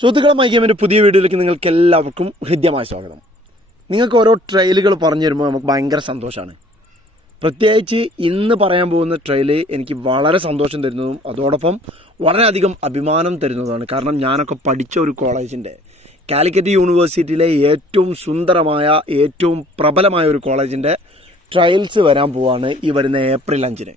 സുഹൃത്തുക്കളെ മൈഗേമിൻ്റെ പുതിയ വീഡിയോയിലേക്ക് നിങ്ങൾക്ക് എല്ലാവർക്കും ഹൃദ്യമായ സ്വാഗതം. നിങ്ങൾക്ക് ഓരോ ട്രയലുകൾ പറഞ്ഞു തരുമ്പോൾ നമുക്ക് ഭയങ്കര സന്തോഷമാണ്. പ്രത്യേകിച്ച് ഇന്ന് പറയാൻ പോകുന്ന ട്രയൽ എനിക്ക് വളരെ സന്തോഷം തരുന്നതും അതോടൊപ്പം വളരെയധികം അഭിമാനം തരുന്നതുമാണ്. കാരണം ഞാനൊക്കെ പഠിച്ച ഒരു കോളേജിൻ്റെ കാലിക്കറ്റ് യൂണിവേഴ്സിറ്റിയിലെ ഏറ്റവും സുന്ദരമായ ഏറ്റവും പ്രബലമായ ഒരു കോളേജിൻ്റെ ട്രയൽസ് വരാൻ പോവാണ് ഈ വരുന്ന ഏപ്രിൽ 5-ന്.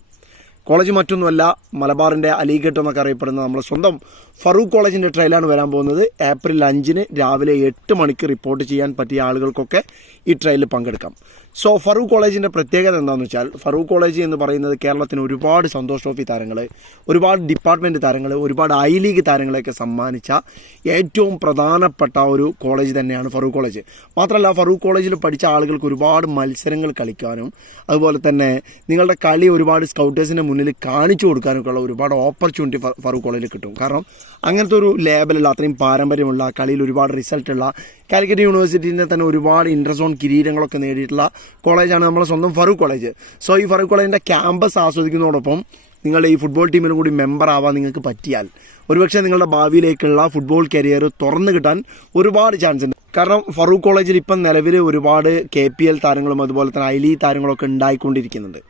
കോളേജ് മറ്റൊന്നുമല്ല, മലബാറിൻ്റെ അലിഗഡ് എന്നൊക്കെ അറിയപ്പെടുന്ന നമ്മുടെ സ്വന്തം ഫറൂഖ് കോളേജിൻ്റെ ട്രയലാണ് വരാൻ പോകുന്നത്. ഏപ്രിൽ 5-ന് രാവിലെ 8 മണിക്ക് റിപ്പോർട്ട് ചെയ്യാൻ പറ്റിയ ആളുകൾക്കൊക്കെ ഈ ട്രയലിൽ പങ്കെടുക്കാം. സോ ഫറൂഖ് കോളേജിൻ്റെ പ്രത്യേകത എന്താണെന്ന് വെച്ചാൽ, ഫറൂഖ് കോളേജ് എന്ന് പറയുന്നത് കേരളത്തിന് ഒരുപാട് സന്തോഷ് ട്രോഫി താരങ്ങൾ, ഒരുപാട് ഡിപ്പാർട്ട്മെൻറ്റ് താരങ്ങൾ, ഒരുപാട് ഐ ലീഗ് താരങ്ങളെയൊക്കെ സമ്മാനിച്ച ഏറ്റവും പ്രധാനപ്പെട്ട ഒരു കോളേജ് തന്നെയാണ് ഫറൂഖ് കോളേജ്. മാത്രമല്ല, ഫറൂഖ് കോളേജിൽ പഠിച്ച ആളുകൾക്ക് ഒരുപാട് മത്സരങ്ങൾ കളിക്കാനും അതുപോലെ തന്നെ നിങ്ങളുടെ കളി ഒരുപാട് സ്കൗട്ടേഴ്സിൻ്റെ മുന്നിൽ കാണിച്ചു കൊടുക്കാനൊക്കെ ഉള്ള ഒരുപാട് ഓപ്പർച്യൂണിറ്റി ഫറൂഖ് കോളേജിൽ കിട്ടും. കാരണം അങ്ങനത്തെ ഒരു ലേബലുള്ള അത്രയും പാരമ്പര്യമുള്ള കളിയിൽ ഒരുപാട് റിസൾട്ടുള്ള കാലിക്കറ്റ് യൂണിവേഴ്സിറ്റിൻ്റെ തന്നെ ഒരുപാട് ഇൻ്റർസോൺ കിരീടങ്ങളൊക്കെ നേടിയിട്ടുള്ള കോളേജാണ് നമ്മുടെ സ്വന്തം ഫറൂഖ് കോളേജ്. സോ ഈ ഫറൂഖ് കോളേജിൻ്റെ ക്യാമ്പസ് ആസ്വദിക്കുന്നതോടൊപ്പം നിങ്ങളുടെ ഈ ഫുട്ബോൾ ടീമിലും കൂടി മെമ്പർ ആവാൻ നിങ്ങൾക്ക് പറ്റിയാൽ ഒരുപക്ഷെ നിങ്ങളുടെ ഭാവിയിലേക്കുള്ള ഫുട്ബോൾ കരിയർ തുറന്നു കിട്ടാൻ ഒരുപാട് ചാൻസ് ഉണ്ട്. കാരണം ഫറൂഖ് കോളേജിൽ ഇപ്പം നിലവിൽ ഒരുപാട് KPL താരങ്ങളും അതുപോലെ തന്നെ ഐ ലീഗ് താരങ്ങളൊക്കെ ഉണ്ടായിക്കൊണ്ടിരിക്കുന്നുണ്ട്.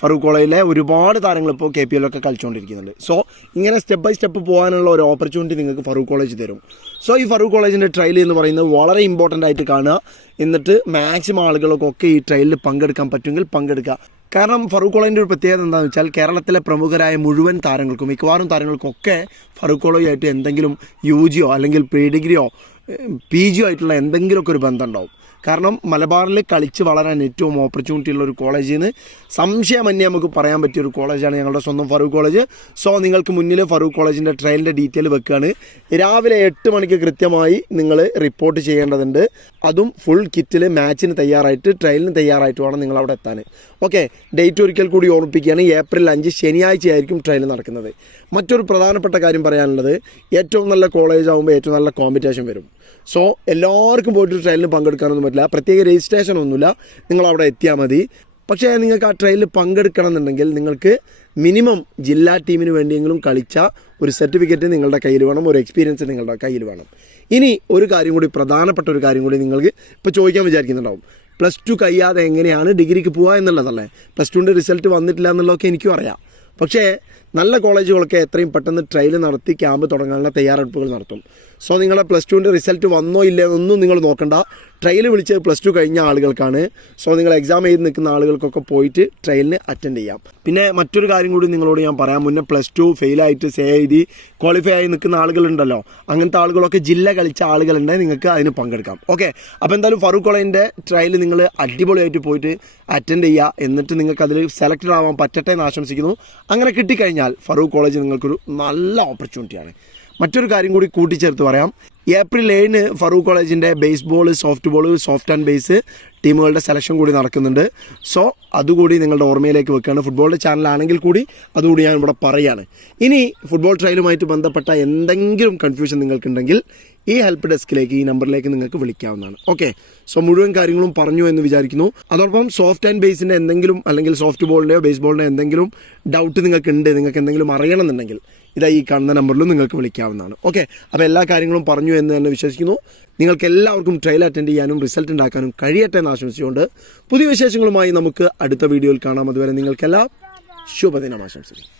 ഫറൂഖ് കോളേജിലെ ഒരുപാട് താരങ്ങൾ ഇപ്പോൾ KPL ഒക്കെ കളിച്ചുകൊണ്ടിരിക്കുന്നുണ്ട്. സോ ഇങ്ങനെ സ്റ്റെപ്പ് ബൈ സ്റ്റെപ്പ് പോകാനുള്ള ഒരു ഓപ്പർച്യൂണിറ്റി നിങ്ങൾക്ക് ഫറൂഖ് കോളേജ് തരും. സോ ഈ ഫറൂഖ് കോളേജിൻ്റെ ട്രയൽ എന്ന് പറയുന്നത് വളരെ ഇമ്പോർട്ടൻ്റ് ആയിട്ട് കാണുക. എന്നിട്ട് മാക്സിമം ആളുകൾക്കൊക്കെ ഈ ട്രയലിൽ പങ്കെടുക്കാൻ പറ്റുമെങ്കിൽ പങ്കെടുക്കുക. കാരണം ഫറൂഖ് കോളേജിൻ്റെ ഒരു പ്രത്യേകത എന്താണെന്ന് വെച്ചാൽ, കേരളത്തിലെ പ്രമുഖരായ മുഴുവൻ താരങ്ങൾക്കും മിക്കവാറും താരങ്ങൾക്കൊക്കെ ഫറൂഖ് കോളേജായിട്ട് എന്തെങ്കിലും UG അല്ലെങ്കിൽ പ്രീ ഡിഗ്രിയോ PG ആയിട്ടുള്ള എന്തെങ്കിലുമൊക്കെ ഒരു ബന്ധം ഉണ്ടാവും. കാരണം മലബാറിൽ കളിച്ച് വളരാൻ ഏറ്റവും ഓപ്പർച്യൂണിറ്റി ഉള്ള ഒരു കോളേജിൽ നിന്ന് സംശയമന്യേ നമുക്ക് പറയാൻ പറ്റിയ ഒരു കോളേജാണ് ഞങ്ങളുടെ സ്വന്തം ഫറൂഖ് കോളേജ്. സോ നിങ്ങൾക്ക് മുന്നിൽ ഫറൂഖ് കോളേജിൻ്റെ ട്രയലിൻ്റെ ഡീറ്റെയിൽ വെക്കുകയാണ്. രാവിലെ 8 മണിക്ക് കൃത്യമായി നിങ്ങൾ റിപ്പോർട്ട് ചെയ്യേണ്ടതുണ്ട്. അതും ഫുൾ കിറ്റിൽ മാച്ചിന് തയ്യാറായിട്ട് ട്രയലിന് തയ്യാറായിട്ട് വേണം നിങ്ങൾ അവിടെ എത്താൻ. ഓക്കെ, ഡേറ്റ് ഒരിക്കൽ കൂടി ഓർമ്മിപ്പിക്കുകയാണ്. ഏപ്രിൽ 5 ശനിയാഴ്ചയായിരിക്കും ട്രയൽ നടക്കുന്നത്. മറ്റൊരു പ്രധാനപ്പെട്ട കാര്യം പറയാനുള്ളത്, ഏറ്റവും നല്ല കോളേജ് ആകുമ്പോൾ ഏറ്റവും നല്ല കോമ്പറ്റീഷൻ വരും. സോ എല്ലാവർക്കും പോയിട്ട് ട്രയലിന് പങ്കെടുക്കാനൊന്നും പറ്റില്ല. പ്രത്യേക രജിസ്ട്രേഷൻ ഒന്നുമില്ല, നിങ്ങൾ അവിടെ എത്തിയാൽ മതി. പക്ഷേ നിങ്ങൾക്ക് ആ ട്രയലിൽ പങ്കെടുക്കണം എന്നുണ്ടെങ്കിൽ നിങ്ങൾക്ക് മിനിമം ജില്ലാ ടീമിന് വേണ്ടിയെങ്കിലും കളിച്ച ഒരു സർട്ടിഫിക്കറ്റ് നിങ്ങളുടെ കയ്യിൽ വേണം, ഒരു എക്സ്പീരിയൻസ് നിങ്ങളുടെ കയ്യിൽ വേണം. ഇനി ഒരു കാര്യം കൂടി, പ്രധാനപ്പെട്ട ഒരു കാര്യം കൂടി നിങ്ങൾക്ക് ഇപ്പോൾ ചോദിക്കാൻ വിചാരിക്കുന്നുണ്ടാവും. +2 കഴിയാതെ എങ്ങനെയാണ് ഡിഗ്രിക്ക് പോകുക എന്നുള്ളതല്ലേ? +2ൻ്റെ റിസൾട്ട് വന്നിട്ടില്ല എന്നുള്ളതൊക്കെ എനിക്കും അറിയാം. പക്ഷേ നല്ല കോളേജുകളൊക്കെ എത്രയും പെട്ടെന്ന് ട്രയൽ നടത്തി ക്യാമ്പ് തുടങ്ങാനുള്ള തയ്യാറെടുപ്പുകൾ നടത്തും. സോ നിങ്ങളെ +2ൻ്റെ റിസൾട്ട് വന്നോ ഇല്ലേ എന്നൊന്നും നിങ്ങൾ നോക്കണ്ട. ട്രയൽ വിളിച്ച് +2 കഴിഞ്ഞ ആളുകൾക്കാണ്. സോ നിങ്ങൾ എക്സാം എഴുതി നിൽക്കുന്ന ആളുകൾക്കൊക്കെ പോയിട്ട് ട്രയലിന് അറ്റൻഡ് ചെയ്യാം. പിന്നെ മറ്റൊരു കാര്യം കൂടി നിങ്ങളോട് ഞാൻ പറയാം. മുന്നേ +2 ഫെയിലായിട്ട് എഴുതി ക്വാളിഫൈ ആയി നിൽക്കുന്ന ആളുകളുണ്ടല്ലോ, അങ്ങനത്തെ ആളുകളൊക്കെ ജില്ല കളിച്ച ആളുകളുണ്ടെങ്കിൽ നിങ്ങൾക്ക് അതിന് പങ്കെടുക്കാം. ഓക്കെ, അപ്പോൾ എന്തായാലും ഫറൂഖ് കോളേജിൻ്റെ ട്രയൽ നിങ്ങൾ അടിപൊളിയായിട്ട് പോയിട്ട് അറ്റൻഡ് ചെയ്യുക. എന്നിട്ട് നിങ്ങൾക്ക് അതിൽ സെലക്റ്റഡ് ആവാൻ പറ്റട്ടെ എന്ന് ആശംസിക്കുന്നു. അങ്ങനെ കിട്ടിക്കഴിഞ്ഞാൽ ഫറൂഖ് കോളേജ് നിങ്ങൾക്കൊരു നല്ല ഓപ്പർച്യൂണിറ്റിയാണ്. മറ്റൊരു കാര്യം കൂടി കൂട്ടിച്ചേർത്ത് പറയാം. ഏപ്രിൽ 7-ന് ഫറൂഖ് കോളേജിൻ്റെ baseball, soft ball, soft and base ടീമുകളുടെ സെലക്ഷൻ കൂടി നടക്കുന്നുണ്ട്. സോ അതുകൂടി നിങ്ങളുടെ ഓർമ്മയിലേക്ക് വെക്കുകയാണ്. ഫുട്ബോളിൻ്റെ ചാനലാണെങ്കിൽ കൂടി അതുകൂടി ഞാൻ ഇവിടെ പറയുകയാണ്. ഇനി ഫുട്ബോൾ ട്രയലുമായിട്ട് ബന്ധപ്പെട്ട എന്തെങ്കിലും കൺഫ്യൂഷൻ നിങ്ങൾക്കുണ്ടെങ്കിൽ ഈ ഹെൽപ്പ് ഡെസ്കിലേക്ക്, ഈ നമ്പറിലേക്ക് നിങ്ങൾക്ക് വിളിക്കാവുന്നതാണ്. ഓക്കെ, സോ മുഴുവൻ കാര്യങ്ങളും പറഞ്ഞു എന്ന് വിചാരിക്കുന്നു. അതോടൊപ്പം സോഫ്റ്റ് ആൻഡ് ബേസിൻ്റെ എന്തെങ്കിലും അല്ലെങ്കിൽ സോഫ്റ്റ് ബോളിൻ്റെയോ ബേസ്ബോളിൻ്റെയോ എന്തെങ്കിലും ഡൗട്ട് നിങ്ങൾക്കുണ്ട്, നിങ്ങൾക്ക് എന്തെങ്കിലും അറിയണമെന്നുണ്ടെങ്കിൽ ഇതാ ഈ കാണുന്ന നമ്പറിലും നിങ്ങൾക്ക് വിളിക്കാവുന്നതാണ്. ഓക്കെ, അപ്പോൾ എല്ലാ കാര്യങ്ങളും പറഞ്ഞു എന്ന് തന്നെ വിശ്വസിക്കുന്നു. നിങ്ങൾക്ക് എല്ലാവർക്കും ട്രയൽ അറ്റൻഡ് ചെയ്യാനും റിസൾട്ട് ഉണ്ടാക്കാനും കഴിയട്ടെ എന്ന് ആശംസിച്ചുകൊണ്ട് പുതിയ വിശേഷങ്ങളുമായി നമുക്ക് അടുത്ത വീഡിയോയിൽ കാണാം. അതുവരെ നിങ്ങൾക്കെല്ലാം ശുഭദിനം ആശംസിക്കുന്നു.